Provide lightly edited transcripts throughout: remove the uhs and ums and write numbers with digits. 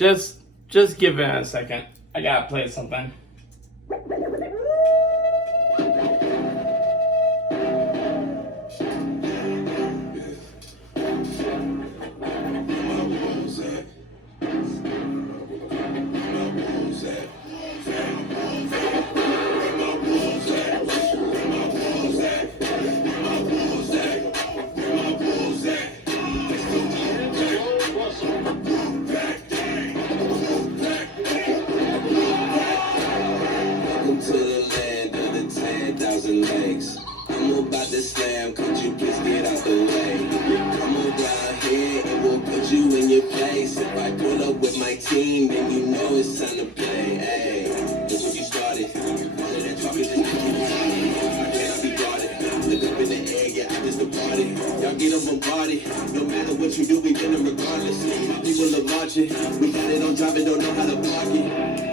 Just give it a second. I gotta play something. Legs. I'm about to slam, could you please get out the way? Come around here and we'll put you in your place. If I pull up with my team, then you know it's time to play. Hey, look what you started. All of that talk is just I cannot be guarded. Look up in the air, yeah, I just departed. Y'all get them bombarded. No matter what you do, we get them regardless. My people are marching. We got it on drop and don't know how to park it.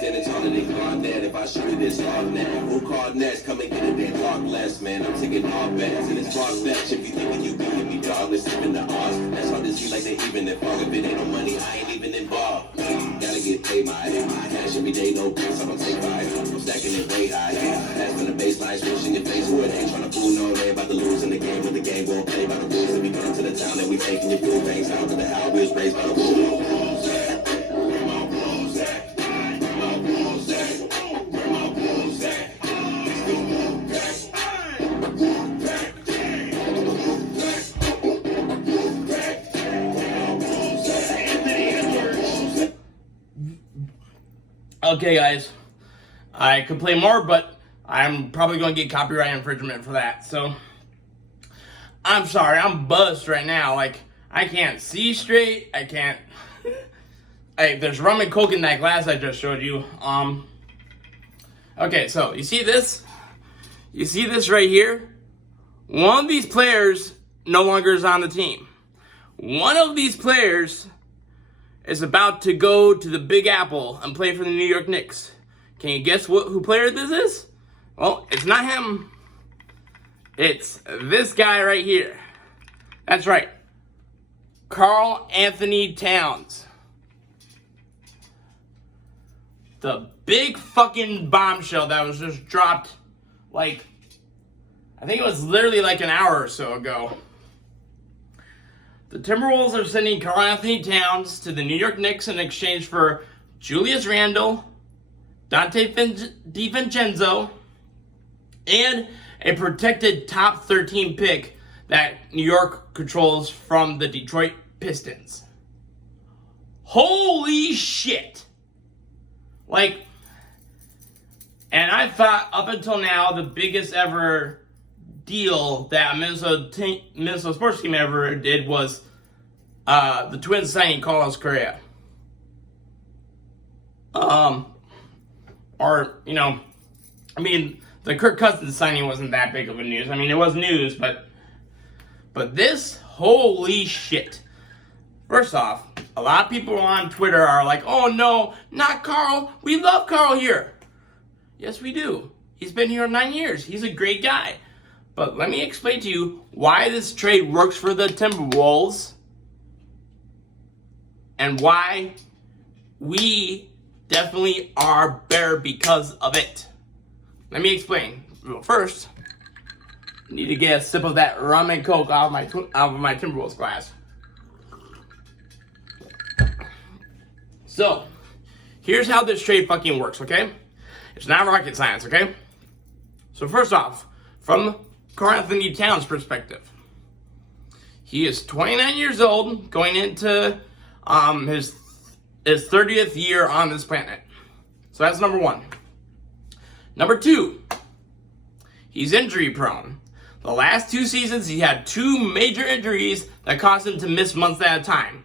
Standing taller than Garnett, if I shoot it, it's off net. Who called next? Come and get it, then talk less, man. I'm taking all bets, and it's far-fetched. If you thinking you beating me, dog, let's even the odds. That's hard to see like they even involved. If it ain't no money, I ain't even involved. Gotta get paid, my cash every day, no breaks, I don't take five. I'm stacking it way high. Pass from the baseline, switching your face, who it ain't trying to fool, no, they about to lose in the game, but the game won't play by the rules. If we come to the town, then we taking your fuel banks out to the how we was raised by the rules. Okay, guys, I could play more, but I'm probably going to get copyright infringement for that. So, I'm sorry, I'm buzzed right now. Like, I can't see straight. I can't. Hey, there's rum and coke in that glass I just showed you. Okay, so you see this? You see this right here? One of these players no longer is on the team. One of these players is about to go to the Big Apple and play for the New York Knicks. Can you guess who player this is? Well, it's not him. It's this guy right here. That's right. Karl Anthony Towns. The big fucking bombshell that was just dropped, like, I think it was literally like an hour or so ago. The Timberwolves are sending Karl Anthony Towns to the New York Knicks in exchange for Julius Randle, Dante DiVincenzo, and a protected top 13 pick that New York controls from the Detroit Pistons. Holy shit! Like, and I thought up until now the biggest ever deal that Minnesota sports team ever did was the Twins signing Carlos Correa. Or, you know, I mean, the Kirk Cousins signing wasn't that big of a news. I mean, it was news, but this, holy shit. First off, a lot of people on Twitter are like, oh no, not Carl. We love Carl here. Yes, we do. He's been here 9 years. He's a great guy. But let me explain to you why this trade works for the Timberwolves and why we definitely are better because of it. Let me explain. Well, first, I need to get a sip of that rum and coke out of my Timberwolves glass. So, here's how this trade fucking works, okay? It's not rocket science, okay? So first off, from Karl Anthony Towns' perspective, he is 29 years old, going into his 30th year on this planet. So that's number one. Number two, he's injury prone. The last 2 seasons, he had 2 major injuries that caused him to miss months at a time.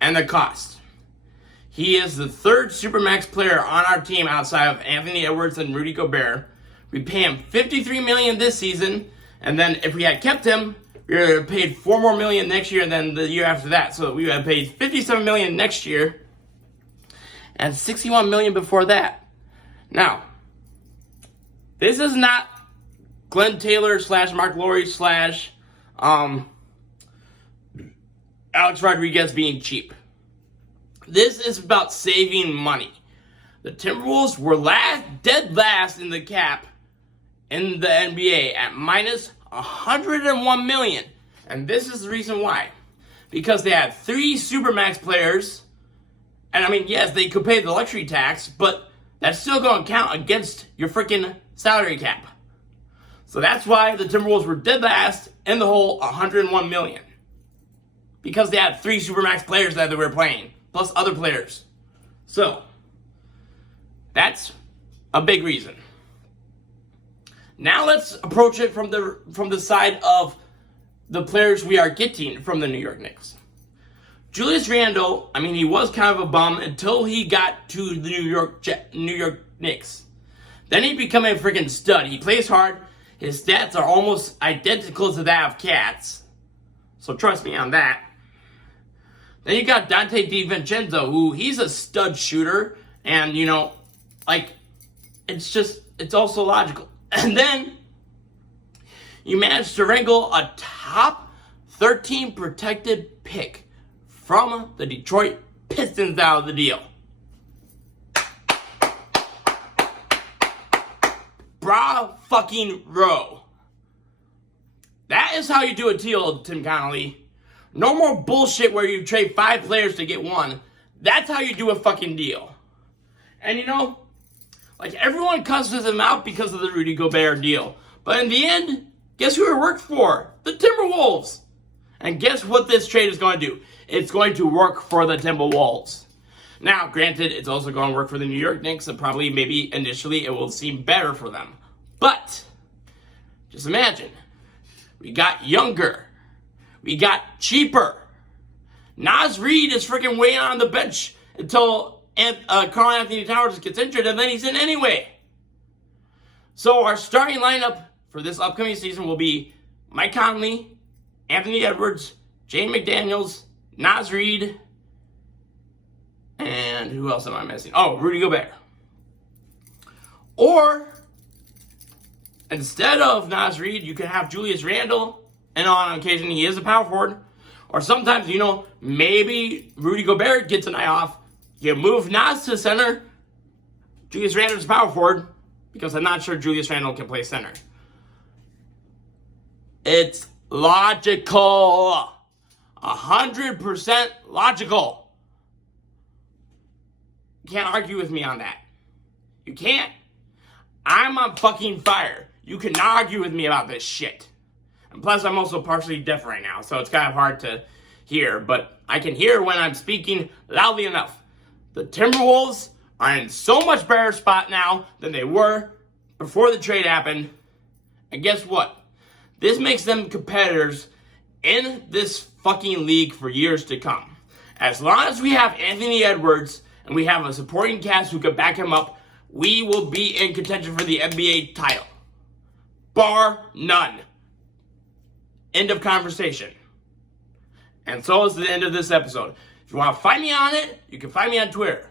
And the cost. He is the 3rd Supermax player on our team outside of Anthony Edwards and Rudy Gobert. We pay him $53 million this season, and then if we had kept him, we would have paid $4 more million next year than the year after that. So we would have paid $57 million next year, and $61 million before that. Now, this is not Glenn Taylor / Mark Lowry / Alex Rodriguez being cheap. This is about saving money. The Timberwolves were dead last in the cap in the NBA at minus $101 million. And this is the reason why. Because they had 3 Supermax players. And I mean, yes, they could pay the luxury tax, but that's still going to count against your freaking salary cap. So that's why the Timberwolves were dead last in the hole, $101 million. Because they had 3 Supermax players that they were playing, plus other players. So, that's a big reason. Now let's approach it from the side of the players we are getting from the New York Knicks. Julius Randle, I mean, he was kind of a bum until he got to the New York Knicks. Then he became a freaking stud. He plays hard. His stats are almost identical to that of Cat's. So trust me on that. Then you got Dante DiVincenzo, who he's a stud shooter. And, you know, like, it's also logical. And then you managed to wrangle a top 13 protected pick from the Detroit Pistons out of the deal. Bra-fucking-row. That is how you do a deal, Tim Connolly. No more bullshit where you trade 5 players to get 1. That's how you do a fucking deal. And you know, like, everyone cusses him out because of the Rudy Gobert deal. But in the end, guess who it worked for? The Timberwolves. And guess what this trade is going to do? It's going to work for the Timberwolves. Now, granted, it's also going to work for the New York Knicks, and probably maybe initially it will seem better for them. But, just imagine, we got younger. We got cheaper. Naz Reid is freaking waiting on the bench until Karl Anthony Towns gets injured, and then he's in anyway. So our starting lineup for this upcoming season will be Mike Conley, Anthony Edwards, Jane McDaniels, Naz Reid, and who else am I missing? Oh, Rudy Gobert. Or, instead of Naz Reid, you can have Julius Randle, and on occasion he is a power forward. Or sometimes, you know, maybe Rudy Gobert gets a night off. You move Naz to center, Julius Randle's power forward, because I'm not sure Julius Randle can play center. It's logical. 100% logical. You can't argue with me on that. You can't. I'm on fucking fire. You cannot argue with me about this shit. And plus, I'm also partially deaf right now, so it's kind of hard to hear. But I can hear when I'm speaking loudly enough. The Timberwolves are in so much better spot now than they were before the trade happened. And guess what? This makes them competitors in this fucking league for years to come. As long as we have Anthony Edwards and we have a supporting cast who can back him up, we will be in contention for the NBA title. Bar none. End of conversation. And so is the end of this episode. If you want to find me on it, you can find me on Twitter.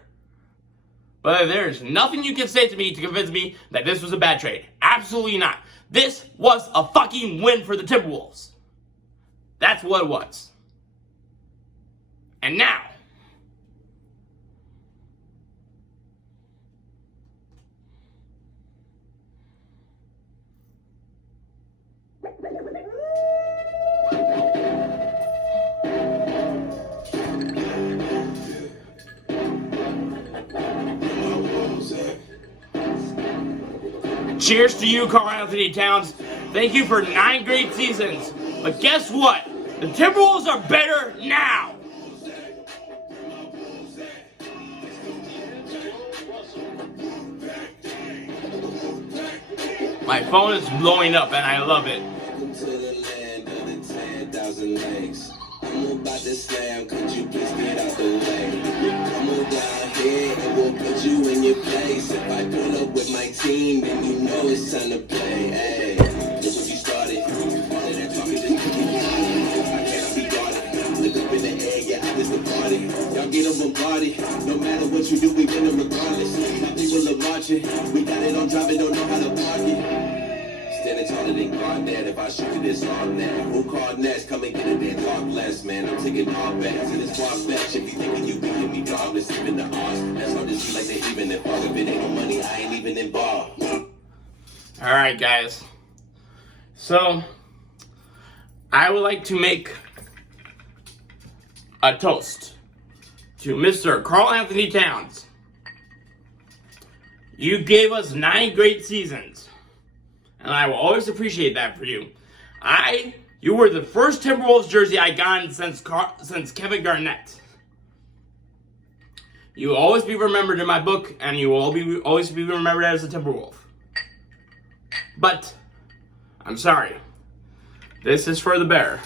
But there is nothing you can say to me to convince me that this was a bad trade. Absolutely not. This was a fucking win for the Timberwolves. That's what it was. And now, cheers to you, Karl Anthony Towns. Thank you for 9 great seasons. But guess what? The Timberwolves are better now. My phone is blowing up and I love it. Welcome to the land of the 10,000 lakes. I'm about to slam, could you please get out the way? Come on down here and we'll put you in your place. If I pull up with my team, then you know it's time to play. Hey, look what you started. All of that talking just keep me I can't be guarded. Look up in the air, yeah, I just the party. Y'all get them bombarded. No matter what you do, we win them regardless. My people are marching. We got it on driving, don't know how to park it. Standing taller than God. hard that if I shoot it, it's all net. Who called next? Come and get it, then talk less, man. I'm taking all bets, and it's far-fetched. If you thinking you beating me, dog, it's even the odds. That's hard to see like they even involved. If it ain't no money, I ain't even involved. Alright, guys. So, I would like to make a toast to Mr. Karl Anthony Towns. You gave us 9 great seasons, and I will always appreciate that for you. You were the first Timberwolves jersey I gotten since Kevin Garnett. You will always be remembered in my book, and you will always be remembered as a Timberwolf. But, I'm sorry. This is for the bear.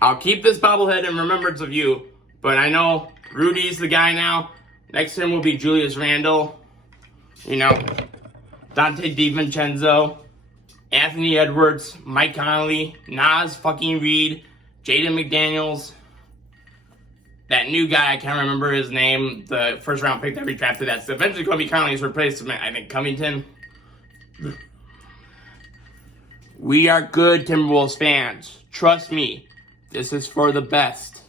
I'll keep this bobblehead in remembrance of you, but I know Rudy's the guy now. Next to him will be Julius Randle. You know, Dante DiVincenzo, Anthony Edwards, Mike Conley, Nas fucking Reed, Jaden McDaniels, that new guy, I can't remember his name, the first round pick that we drafted, that's eventually going to be Conley's replacement, I think, Covington. We are good Timberwolves fans. Trust me, this is for the best.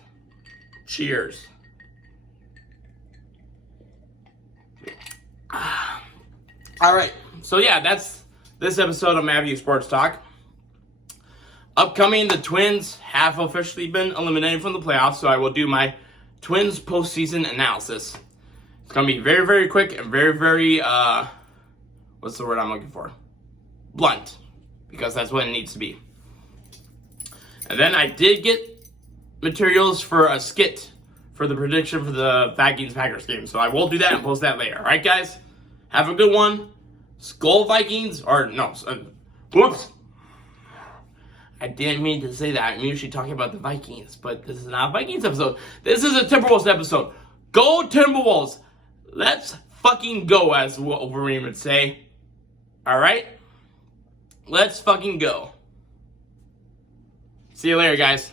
Cheers. Alright, so yeah, that's this episode of Mavvy Sports Talk. Upcoming, the Twins have officially been eliminated from the playoffs, so I will do my Twins postseason analysis. It's going to be very, very quick and very, very, what's the word I'm looking for? Blunt, because that's what it needs to be. And then I did get materials for a skit for the prediction for the Vikings-Packers game, so I will do that and post that later. Alright, guys? Have a good one. Skull Vikings, or no, whoops. I didn't mean to say that. I'm usually talking about the Vikings, but this is not a Vikings episode. This is a Timberwolves episode. Go Timberwolves. Let's fucking go, as Wolverine would say. Alright? Let's fucking go. See you later, guys.